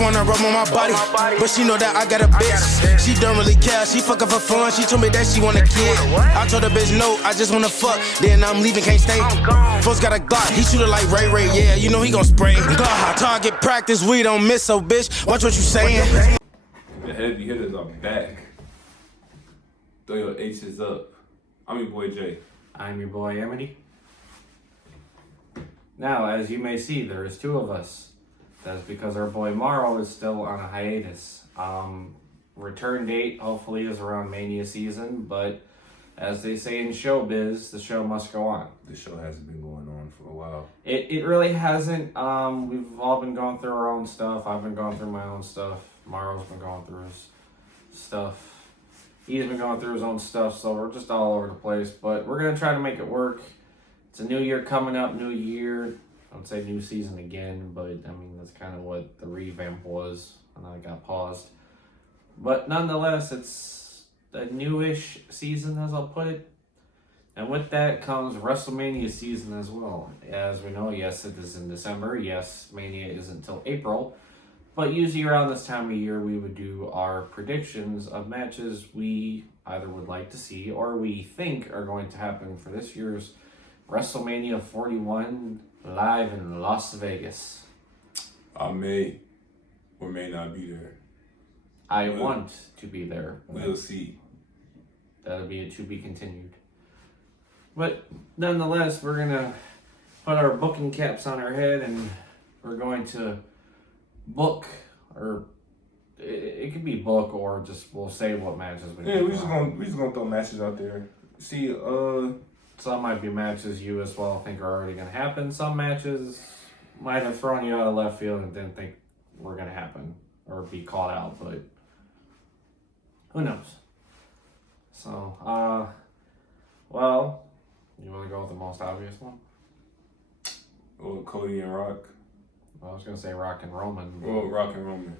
wanna rub on my body, but she know that I got a bitch. She don't really care, she fucking for fun. She told me that she want a kid. I told her bitch no, I just wanna fuck. Then I'm leaving, can't stay. Folks got a Glock, he shoot it like Ray Ray. Yeah, you know he gon' spray. Glock, target practice, we don't miss, so bitch, watch what you saying. The heavy hitters are back. Throw your H's up. I'm your boy Jay. I'm your boy Emily. Now, as you may see, there is two of us. That's because our boy Morrow is still on a hiatus. Return date hopefully is around Mania season, but as they say in showbiz, the show must go on. The show hasn't been going on for a while. It really hasn't. We've all been going through our own stuff. I've been going through my own stuff. Morrow's been going through his stuff. He's been going through his own stuff, so we're just all over the place. But we're going to try to make it work. It's a new year coming up, new year. I would say new season again, but I mean, that's kind of what the revamp was, and I got paused. But nonetheless, it's a newish season, as I'll put it. And with that comes Wrestlemania season as well. As we know, yes, it is in December. Yes, Mania isn't until April. But usually around this time of year, we would do our predictions of matches we either would like to see or we think are going to happen for this year's WrestleMania 41 live in Las Vegas. I may or may not be there. I want to be there. We'll see. That'll be a to be continued. But nonetheless, we're going to put our booking caps on our head and we're going to book, or it could be book or just we'll say what matches we Yeah, we just gonna throw matches out there. See, some might be matches you as well think are already gonna happen. Some matches might have thrown you out of left field and didn't think were gonna happen or be called out, but who knows? So, well, you wanna go with the most obvious one? or Cody and Rock. I was gonna say Rock and Roman. Well, Rock and Roman.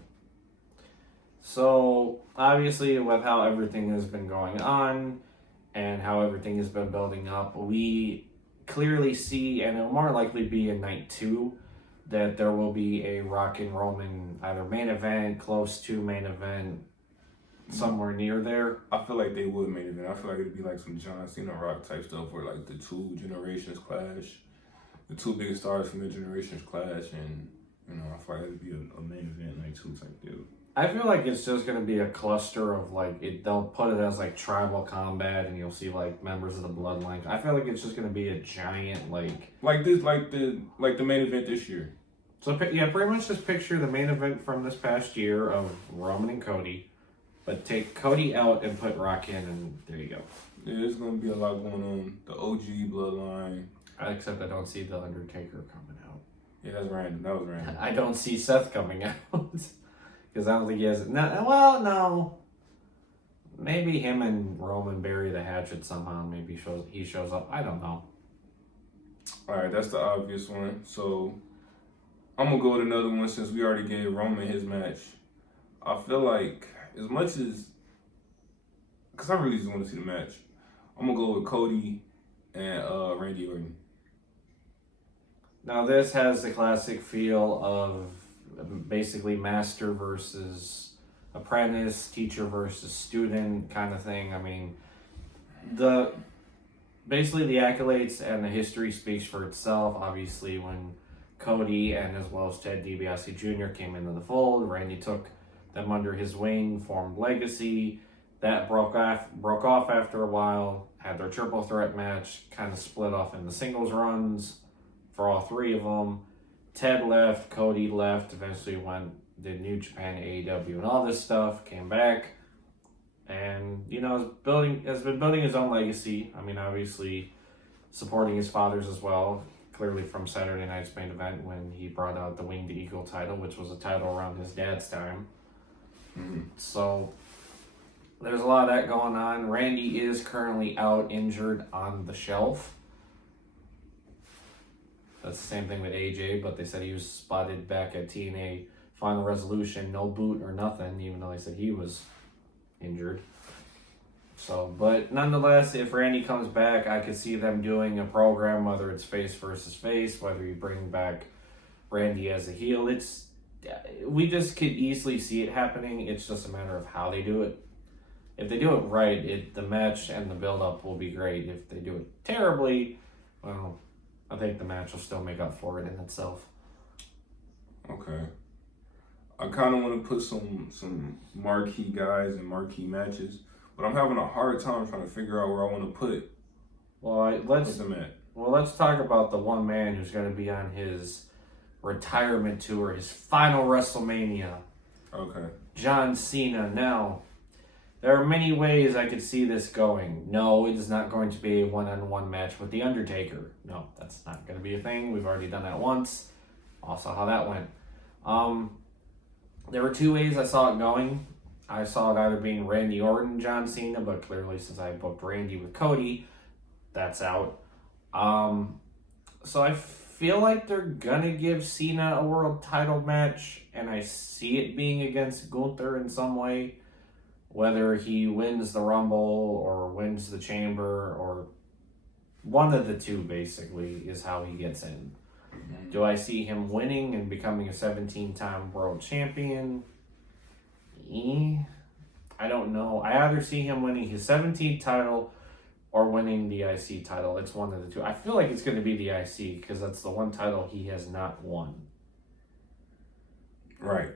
So obviously, with how everything has been going on and how everything has been building up, we clearly see, and it'll more likely be in night 2, that there will be a Rock and Roman either main event, close to main event, somewhere near there. I feel like they would main event. I feel like it'd be like some John Cena Rock type stuff where like the two generations clash. The two biggest stars from the generations clash, and you know, I feel like it'd be a main event night 2 type deal. I feel like it's just gonna be a cluster of like they'll put it as like tribal combat, and you'll see like members of the bloodline. I feel like it's just gonna be a giant like the main event this year. So yeah, pretty much just picture the main event from this past year of Roman and Cody, but take Cody out and put Rock in, and there you go. Yeah, there's gonna be a lot going on. The OG bloodline. Except I don't see the Undertaker coming out. Yeah, that's random. That was random. I don't see Seth coming out. Because I don't think he has... No. Maybe him and Roman bury the hatchet somehow. Maybe he shows up. I don't know. Alright, that's the obvious one. So, I'm going to go with another one since we already gave Roman his match. I feel like, as much as... Because I really just want to see the match. I'm going to go with Cody and Randy Orton. Now, this has the classic feel of basically master versus apprentice, teacher versus student kind of thing. I mean, basically the accolades and the history speaks for itself. Obviously, when Cody and as well as Ted DiBiase Jr. came into the fold, Randy took them under his wing, formed Legacy. That broke off after a while, had their triple threat match, kind of split off in the singles runs for all three of them. Ted left, Cody left, eventually did New Japan, AEW, and all this stuff, came back, and, you know, has been building his own legacy. I mean, obviously, supporting his fathers as well, clearly from Saturday Night's main event when he brought out the Winged Eagle title, which was a title around his dad's time. Mm-hmm. So, there's a lot of that going on. Randy is currently out injured on the shelf. That's the same thing with AJ, but they said he was spotted back at TNA Final Resolution, no boot or nothing, even though they said he was injured. So, but nonetheless, if Randy comes back, I could see them doing a program, whether it's face versus face, whether you bring back Randy as a heel. we just could easily see it happening. It's just a matter of how they do it. If they do it right, the match and the build-up will be great. If they do it terribly, well, I think the match will still make up for it in itself. Okay. I kind of want to put some marquee guys and marquee matches, but I'm having a hard time trying to figure out where I want to put them at. Well, let's talk about the one man who's going to be on his retirement tour, his final WrestleMania. Okay. John Cena. Now, there are many ways I could see this going. No, it is not going to be a one-on-one match with The Undertaker. No, that's not going to be a thing. We've already done that once. Also, how that went. There were two ways I saw it going. I saw it either being Randy Orton, John Cena, but clearly since I booked Randy with Cody, that's out. So I feel like they're gonna give Cena a world title match, and I see it being against Gunther in some way. Whether he wins the Rumble or wins the Chamber, or one of the two, basically, is how he gets in. Mm-hmm. Do I see him winning and becoming a 17-time world champion? I don't know. I either see him winning his 17th title or winning the IC title. It's one of the two. I feel like it's going to be the IC because that's the one title he has not won. Right.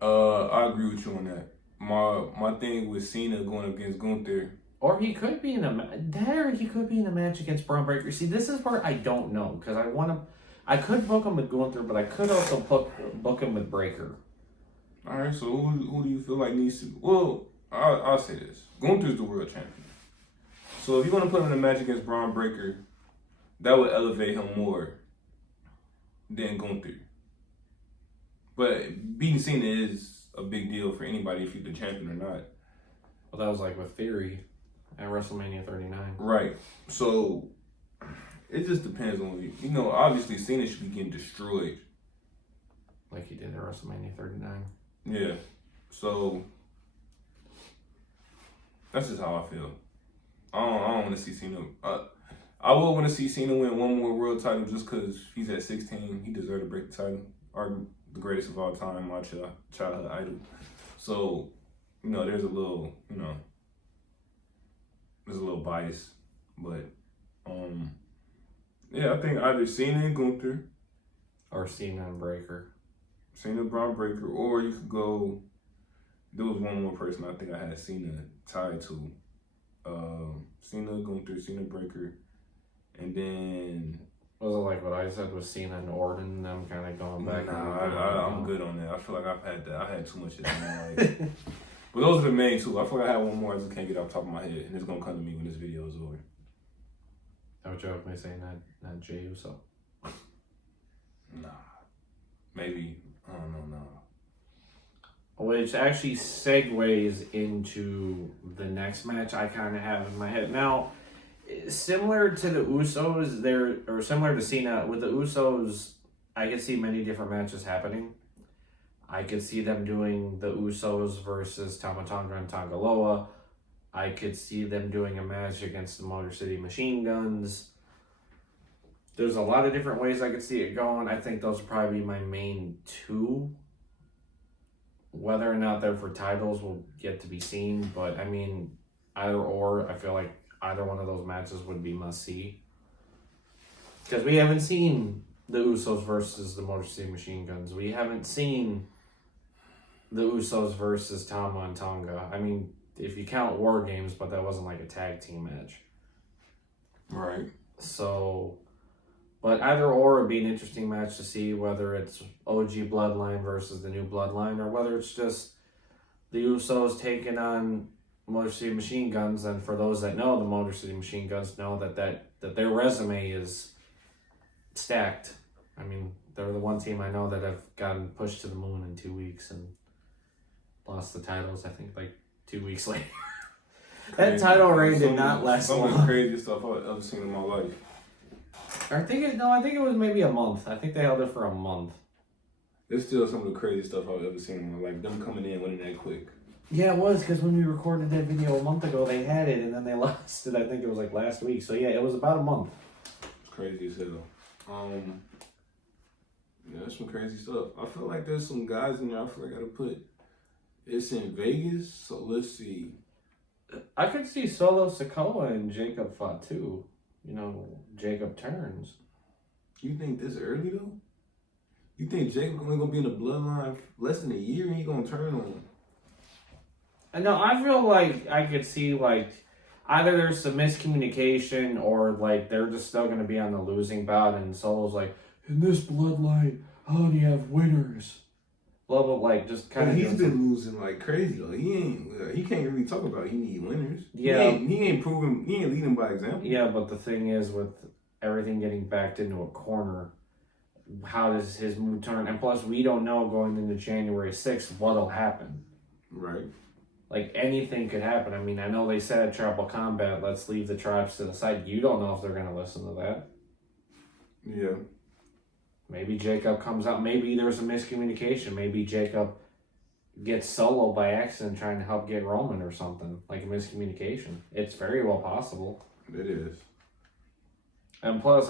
I agree with you on that. My thing with Cena going against Gunther, or he could be in a match against Braun Breaker. See, this is where I don't know because I could book him with Gunther, but I could also book him with Breaker. All right. So who do you feel like needs to? Well, I'll say this: Gunther's the world champion. So if you want to put him in a match against Braun Breaker, that would elevate him more than Gunther. But beating Cena is a big deal for anybody if you're the champion or not. Well, that was like with Theory at WrestleMania 39. Right. So it just depends on obviously Cena should be getting destroyed. Like he did at WrestleMania 39. Yeah. So that's just how I feel. I don't want to see Cena. I will want to see Cena win one more world title just because he's at 16. He deserved to break the title. Or the greatest of all time, my childhood idol. So, there's a little, there's a little bias. But, yeah, I think either Cena and Gunther. Or Cena and Breaker. Cena, Braun Breaker. Or you could go, there was one more person I think I had Cena tied to. Cena, Gunther, Cena, Breaker. And then... Was it like what I said with Cena and Orton? Them kind of going back. Nah, I'm good on that. I feel like I've had that. I had too much of that. But those are the main two. I feel like I had one more. I just can't get off the top of my head, and it's gonna come to me when this video is over. I would joke me saying not Jey Uso. Nah, maybe I don't know. Which actually segues into the next match I kind of have in my head now. Similar to the Usos, or similar to Cena, with the Usos, I could see many different matches happening. I could see them doing the Usos versus Tama Tonga and Tonga Loa. I could see them doing a match against the Motor City Machine Guns. There's a lot of different ways I could see it going. I think those would probably be my main two. Whether or not they're for titles will yet to be seen, but I mean, either or, I feel like either one of those matches would be must-see. Because we haven't seen the Usos versus the Motor City Machine Guns. We haven't seen the Usos versus Tama and Tonga. I mean, if you count War Games, but that wasn't like a tag team match. Right. So, but either or would be an interesting match to see, whether it's OG Bloodline versus the new Bloodline, or whether it's just the Usos taking on Motor City Machine Guns. And for those that know the Motor City Machine Guns, know that their resume is stacked. I mean, they're the one team I know that have gotten pushed to the moon in 2 weeks and lost the titles, I think, like 2 weeks later. That title reign did not last long. Some of the craziest stuff I've ever seen in my life. I think it was maybe a month. I think they held it for a month. It's still some of the craziest stuff I've ever seen in my life. Them coming in winning that quick. Yeah, it was, because when we recorded that video a month ago, they had it, and then they lost it. I think it was like last week. So yeah, it was about a month. It's crazy as hell. Yeah, that's some crazy stuff. I feel like there's some guys in there. I feel like I gotta put. It's in Vegas, so let's see. I could see Solo Sikoa and Jacob Fatu. You know, Jacob turns. You think this early though? You think Jacob only gonna be in the bloodline less than a year and he gonna turn on him? No, I feel like I could see like either there's some miscommunication or like they're just still gonna be on the losing bout and Solo's like, in this bloodline, how do you have winners? Blah blah, like just kind of. He's been losing like crazy though. He can't really talk about he need winners. Yeah, he ain't proving. He ain't leading by example. Yeah, but the thing is, with everything getting backed into a corner, how does his mood turn? And plus, we don't know going into January 6th what'll happen. Right. Like anything could happen. I mean, I know they said tribal combat. Let's leave the tribes to the side. You don't know if they're gonna listen to that. Yeah. Maybe Jacob comes out. Maybe there's a miscommunication. Maybe Jacob gets Solo by accident trying to help get Roman or something. Like a miscommunication. It's very well possible. It is. And plus,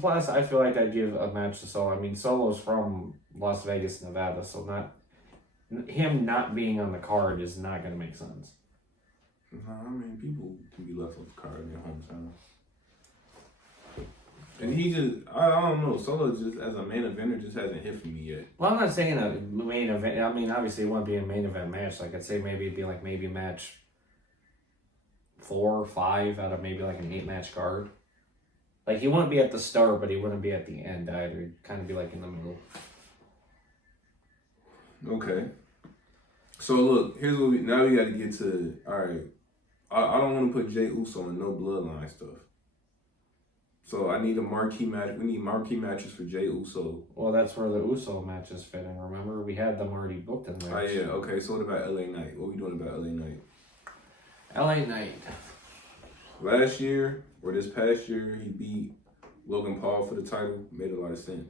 plus I feel like I'd give a match to Solo. I mean, Solo's from Las Vegas, Nevada, so him not being on the card is not going to make sense. I mean, people can be left off the card in their hometown. And he just, I don't know, Solo just, as a main eventer, just hasn't hit for me yet. Well, I'm not saying a main event. I mean, obviously it wouldn't be a main event match. Like, I'd say maybe it'd be like maybe match 4 or 5 out of maybe like an 8-match card. Like, he wouldn't be at the start, but he wouldn't be at the end either. He'd kind of be like in the middle. Okay. So, look, here's what now we got to get to, all right, I don't want to put Jey Uso in no bloodline stuff. So I need a marquee match. We need marquee matches for Jey Uso. Well, that's where the Uso matches fit in. Remember, we had them already booked in there. Oh yeah, okay. So what about LA Knight? What we doing about LA Knight? LA Knight. Last year or this past year, he beat Logan Paul for the title. Made a lot of sense.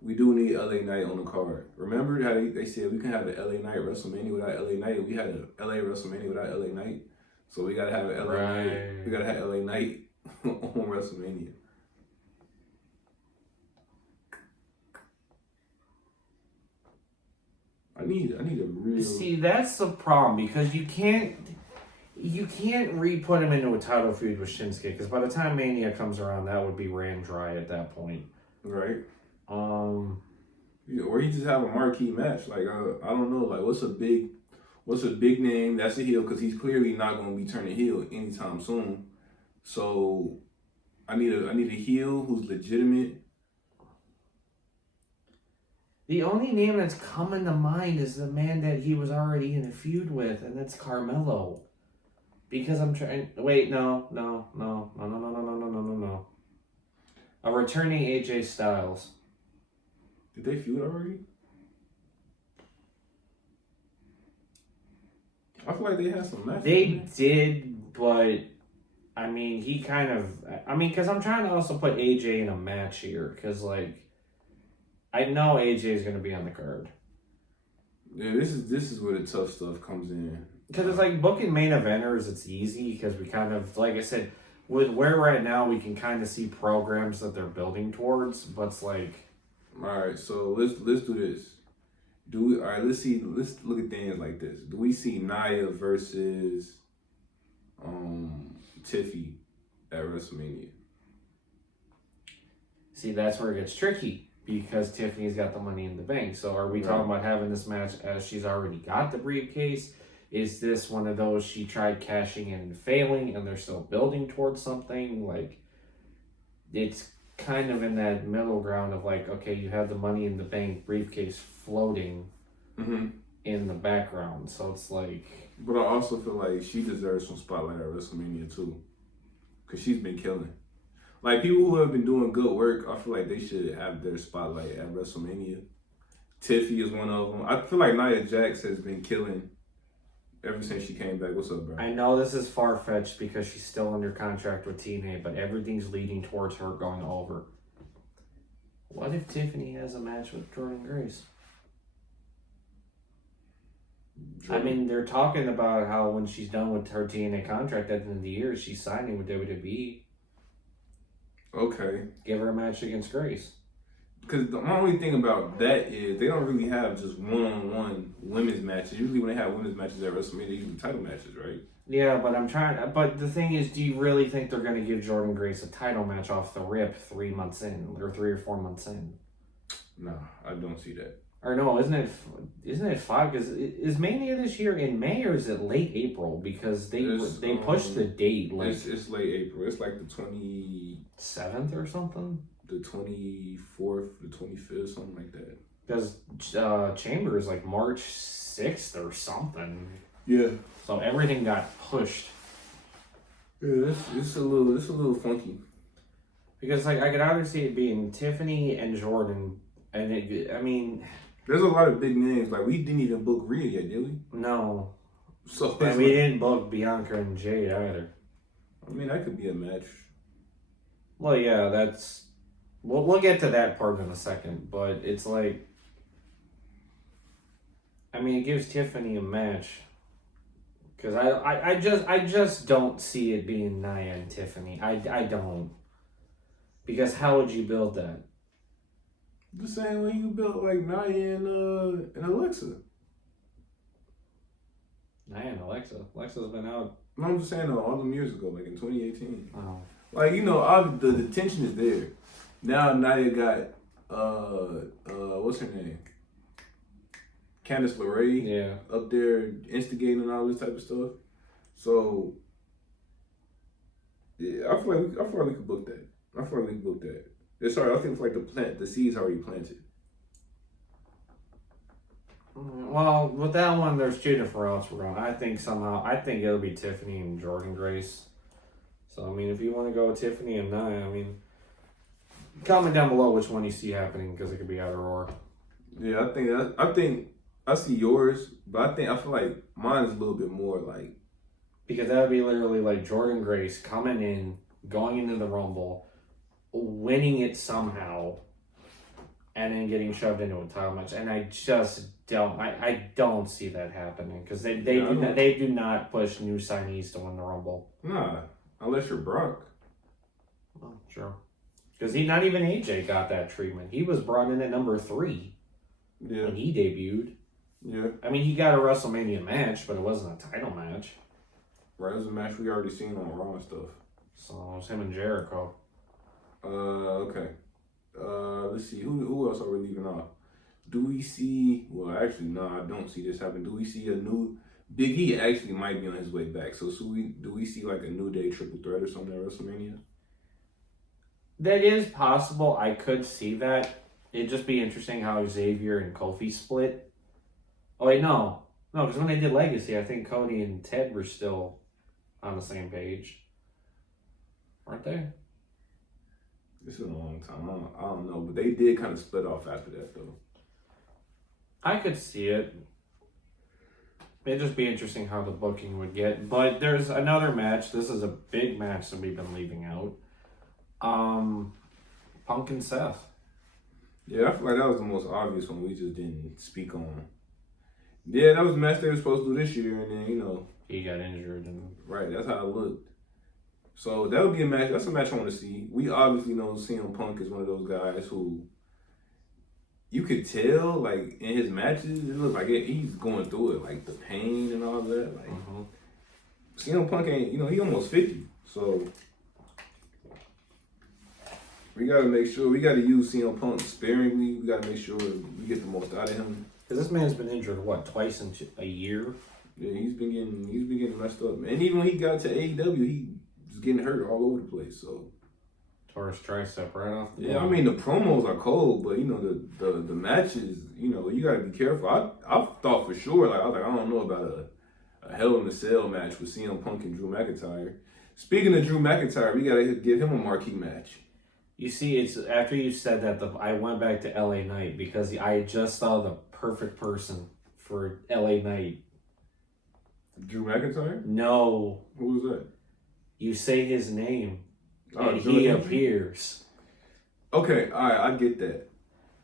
We do need LA Knight on the card. Remember how they said we can have an LA Knight WrestleMania without LA Knight. We had a LA WrestleMania without LA Knight. So we gotta have an LA Knight. We gotta have LA Knight on WrestleMania. I need a real. See, that's the problem because you can't re-put him into a title feud with Shinsuke because by the time Mania comes around, that would be ran dry at that point. Right. Or you just have a marquee match. Like I don't know. Like what's a big name that's a heel because he's clearly not going to be turning heel anytime soon. So I need a heel who's legitimate. The only name that's coming to mind is the man that he was already in a feud with, and that's Carmelo. Because I'm trying. Wait, no. A returning AJ Styles. Did they feud already? I feel like they had some matches. They did, but I mean, he kind of. I mean, because I'm trying to also put AJ in a match here, because like. I know AJ is going to be on the card. Yeah, this is where the tough stuff comes in. Because it's like booking main eventers, it's easy because we kind of, like I said, with where right now we can kind of see programs that they're building towards, but it's like. All right, so let's do this. Let's look at things like this. Do we see Nia versus Tiffy at WrestleMania? See, that's where it gets tricky. Because Tiffany's got the money in the bank. So are we talking about having this match as she's already got the briefcase? Is this one of those she tried cashing in and failing and they're still building towards something? Like, it's kind of in that middle ground of like, okay, you have the money in the bank briefcase floating in the background. So it's like... But I also feel like she deserves some spotlight at WrestleMania too. Because she's been killing. Like, people who have been doing good work, I feel like they should have their spotlight at WrestleMania. Tiffy is one of them. I feel like Nia Jax has been killing ever since she came back. What's up, bro? I know this is far-fetched because she's still under contract with TNA, but everything's leading towards her going over. What if Tiffany has a match with Jordan Grace? I mean, they're talking about how when she's done with her TNA contract at the end of the year, she's signing with WWE. Okay. Give her a match against Grace. Because the only thing about that is they don't really have just one-on-one women's matches. Usually when they have women's matches at WrestleMania, they usually title matches, right? Yeah, but the thing is, do you really think they're going to give Jordan Grace a title match off the rip 3 months in, or 3 or 4 months in? No, I don't see that. Or no, isn't it 5? Because is Mania this year in May or is it late April? Because they pushed the date like it's late April. It's like the 7th or something. The 24th, the 25th, something like that. Because Chamber is like March 6th or something. Yeah. So everything got pushed. Yeah, it's a little funky. Because like I could either see it being Tiffany and Jordan, and there's a lot of big names. Like we didn't even book Rhea yet, did we? No. So and we didn't book Bianca and Jade either. I mean, that could be a match. Well, yeah, that's. We'll get to that part in a second, but it's like. I mean, it gives Tiffany a match. Because I just don't see it being Nia and Tiffany. I don't. Because how would you build that? The same way you built like Nia and Alexa. Nia and Alexa. Alexa's been out. No, I'm just saying though, all them years ago, like in 2018. Oh. Like, you know, the tension is there. Now Nia got what's her name? Candice LeRae up there instigating and all this type of stuff. So yeah, I feel like we could book that. I think like the seed's already planted. Well, with that one, there's 2 different routes we're going. I think it'll be Tiffany and Jordan Grace. So I mean, if you want to go with Tiffany and Nia, I mean, comment down below which one you see happening because it could be either or. Yeah, I think I see yours, but I feel like mine is a little bit more like because that would be literally like Jordan Grace coming in, going into the Rumble, winning it somehow, and then getting shoved into a title match. And I just don't. I don't see that happening because they do not push new signees to win the Rumble. Nah, unless you're Brock. Well, sure. Because not even AJ got that treatment. He was brought in at number 3 when he debuted. Yeah. I mean, he got a WrestleMania match, but it wasn't a title match. Right, it was a match we already seen on Raw and stuff. So it was him and Jericho. Okay. Let's see. Who else are we leaving off? Do we see? Well, actually, no, I don't see this happen. Do we see a new Big E? Actually, might be on his way back. So, do we see like a New Day triple threat or something at WrestleMania? That is possible. I could see that. It'd just be interesting how Xavier and Kofi split. Oh wait, no, because when they did Legacy, I think Cody and Ted were still on the same page, weren't they? This is a long time. I don't know, but they did kind of split off after that, though. I could see it. It'd just be interesting how the booking would get. But there's another match. This is a big match that we've been leaving out. Punk and Seth. Yeah, I feel like that was the most obvious one we just didn't speak on. Yeah, that was the match they were supposed to do this year, and then, you know. He got injured. Right, that's how it looked. So that would be a match. That's a match I want to see. We obviously know CM Punk is one of those guys who you could tell, like, in his matches, it looks like he's going through it, like the pain and all that. Like, CM Punk ain't, you know, he almost 50. So we got to make sure, we got to use CM Punk sparingly. We got to make sure we get the most out of him. Because this man's been injured, twice in a year? Yeah, he's been getting messed up. And even when he got to AEW, he was getting hurt all over the place. So tore his tricep right off the ball. I mean, the promos are cold, but, you know, the matches, you know, you got to be careful. I thought for sure, like, I was like, I don't know about a Hell in a Cell match with CM Punk and Drew McIntyre. Speaking of Drew McIntyre, we got to give him a marquee match. You see, it's after you said that, I went back to LA Knight because I just saw the perfect person for LA Knight. Drew McIntyre? No. Who was that? You say his name, and he appears. Okay, all right, I get that.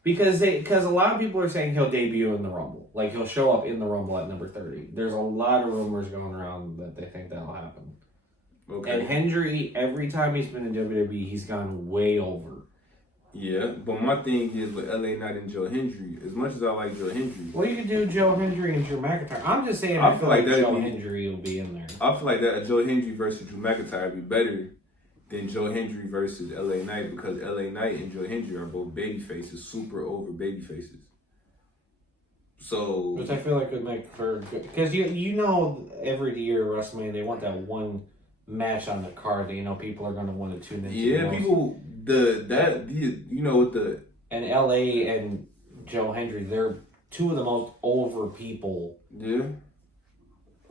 Because a lot of people are saying he'll debut in the Rumble. Like, he'll show up in the Rumble at number 30. There's a lot of rumors going around that they think that'll happen. Okay. And Hendry, every time he's been in WWE, he's gone way over. Yeah, but my thing is with LA Knight and Joe Hendry, as much as I like Joe Hendry, Well, you could do Joe Hendry and Drew McIntyre. I'm just saying, I feel like Joe Hendry will be in there. I feel like that Joe Hendry versus Drew McIntyre would be better than Joe Hendry versus LA Knight, because LA Knight and Joe Hendry are both baby faces, super over baby faces. So, which I feel like would make for good, because you know every year Wrestlemania they want that one match on the card that you know people are going to want to tune into. Yeah, people you know with the and LA and Joe Hendry, they're two of the most over people. Yeah.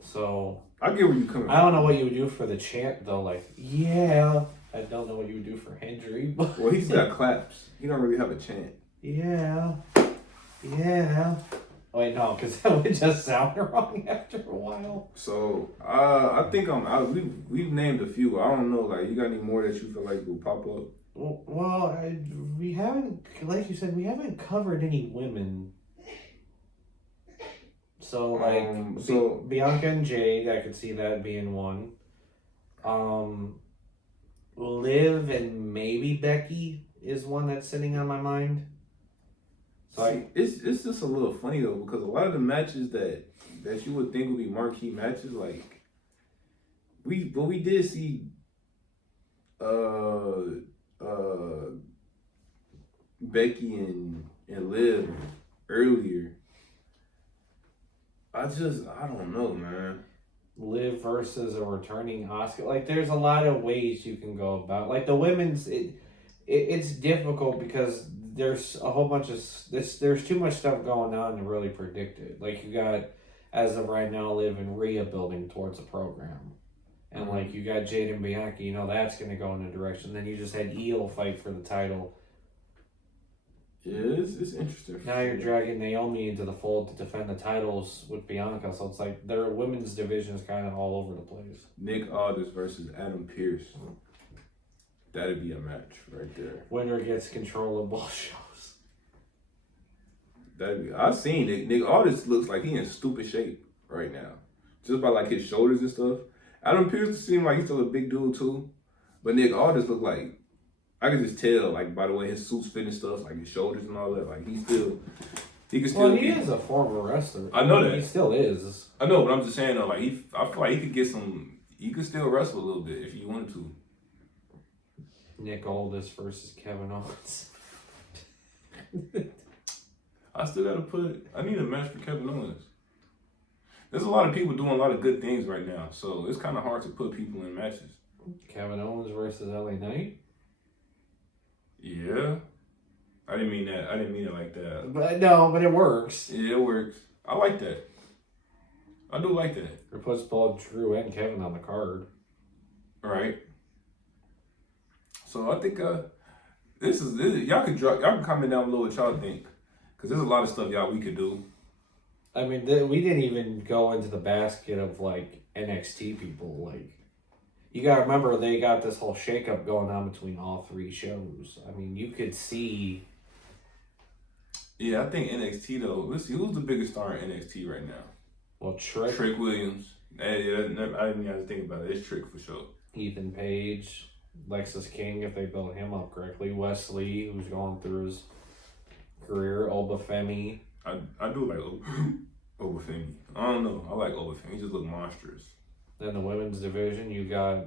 So I get where you coming from. I don't know what you would do for the chant though. Like, yeah, I don't know what you would do for Hendry. But well, he's got claps. He don't really have a chant. Yeah. Wait, no, because that would just sound wrong after a while. So, I think I'm out. We've named a few. I don't know, like, you got any more that you feel like will pop up? Well, we haven't, like you said, we haven't covered any women. So, like, Bianca and Jade, I could see that being one. Liv and maybe Becky is one that's sitting on my mind. So it's just a little funny though, because a lot of the matches that you would think would be marquee matches, like we did see Becky and Liv earlier. I don't know, man. Liv versus a returning Asuka. Like, there's a lot of ways you can go about. Like, the women's, it's difficult because there's a whole bunch of there's too much stuff going on to really predict it. Like, you got, as of right now, Liv and Rhea building towards a program, and like you got Jade and Bianca, you know that's going to go in a direction. Then you just had Eel fight for the title. Yeah, it's interesting. Now you're dragging Naomi into the fold to defend the titles with Bianca, so it's like their women's division is kind of all over the place. Nick Aldis versus Adam Pearce. That'd be a match right there. Winner gets control of both shows. I've seen Nick Aldis looks like he in stupid shape right now. Just by like his shoulders and stuff. Adam Pearce seems like he's still a big dude too. But Nick Aldis look like, I can just tell, like, by the way his suits fit and stuff, like his shoulders and all that, like he can still Well, he is a former wrestler. I know that. He still is. I know, but I'm just saying though, like I feel like he could still wrestle a little bit if he wanted to. Nick Aldis versus Kevin Owens. I need a match for Kevin Owens. There's a lot of people doing a lot of good things right now, so it's kind of hard to put people in matches. Kevin Owens versus LA Knight? Yeah. I didn't mean it like that. But it works. Yeah, it works. I like that. I do like that. It puts both Drew and Kevin on the card. Right. So I think this is y'all can comment down below what y'all think, because there's a lot of stuff we could do. I mean, we didn't even go into the basket of like NXT people. Like, you gotta remember they got this whole shakeup going on between all three shows. I mean, you could see. Yeah, I think NXT though. Let's see who's the biggest star in NXT right now. Well, Trick Williams. I didn't even have to think about it. It's Trick for sure. Ethan Page, Lexus King, if they build him up correctly. Wesley, who's going through his career. Obafemi. I do like Obafemi. I don't know. I like Obafemi. He just look monstrous. Then the women's division, you got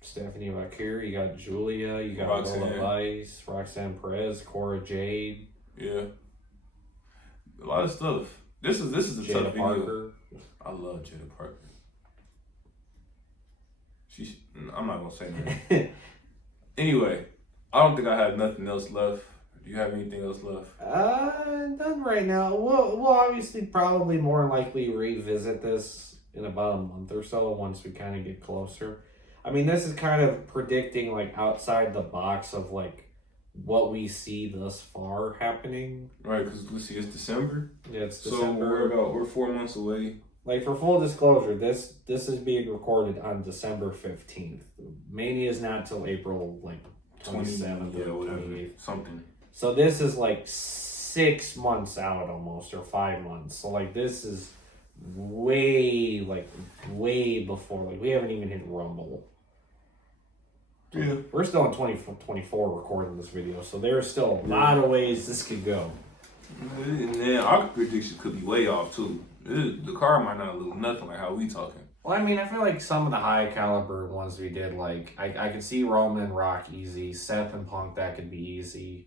Stephanie Vakir, you got Julia, you got Roxanne. Lola Vice, Roxanne Perez, Cora Jade. Yeah. A lot of stuff. This is a Jada tough video. Parker. I love Jada Parker. I'm not gonna say nothing. Anyway, I don't think I have nothing else left. Do you have anything else left? None right now. We'll obviously probably more likely revisit this in about a month or so once we kind of get closer. I mean, this is kind of predicting like outside the box of like what we see thus far happening. Right, because let's see, it's December. Yeah, it's so December. we're 4 months away. Like, for full disclosure, this is being recorded on December 15th. Mania is not till April, like, 27th or 28th. Something. So this is, like, 6 months out almost, or 5 months. So, like, this is way before. Like, we haven't even hit Rumble. Yeah. We're still in 2024 recording this video, so there's still a lot of ways this could go. And then our prediction could be way off too. The card might not look nothing like how we talking. Well, I mean, I feel like some of the high caliber ones we did, like I could see Roman and Rock easy, Seth and Punk, that could be easy.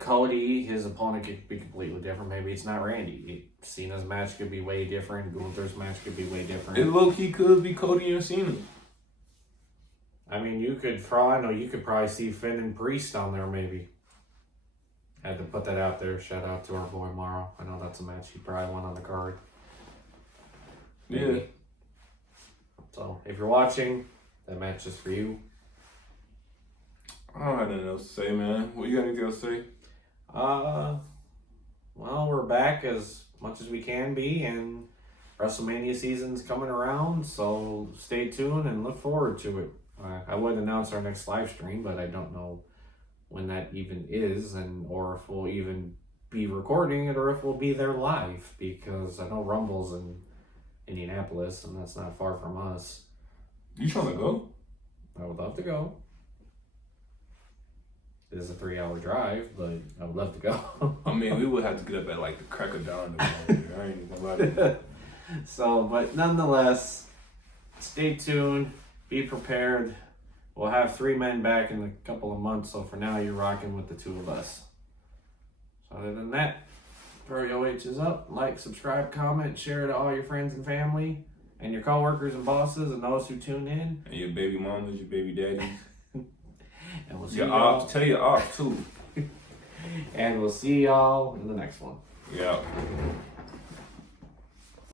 Cody, his opponent could be completely different. Maybe it's not Randy. Cena's match could be way different. Gunther's match could be way different. It low key could be Cody and Cena. I mean, you could, for all I know, you could probably see Finn and Priest on there maybe. Had to put that out there. Shout out to our boy Morrow. I know that's a match he probably won on the card. Maybe. Yeah. So, if you're watching, that match is for you. I don't have nothing else to say, man. What you got anything else to say? Well, we're back as much as we can be, and WrestleMania season's coming around, so stay tuned and look forward to it. I would announce our next live stream, but I don't know when that even is, or if we'll even be recording it, or if we'll be there live, because I know Rumble's in Indianapolis, and that's not far from us. You trying to go? I would love to go. It is a 3-hour drive, but I would love to go. I mean, we would have to get up at like the crack of dawn. I ain't even gonna lie to you. So, but nonetheless, stay tuned, be prepared. We'll have 3 men back in a couple of months, so for now you're rocking with the 2 of us. So other than that, throw your OHs up, like, subscribe, comment, share to all your friends and family, and your coworkers and bosses and those who tune in. And your baby mamas, your baby daddies. And we'll see Your y'all. ops, tell your ops too. And we'll see y'all in the next one. Yeah.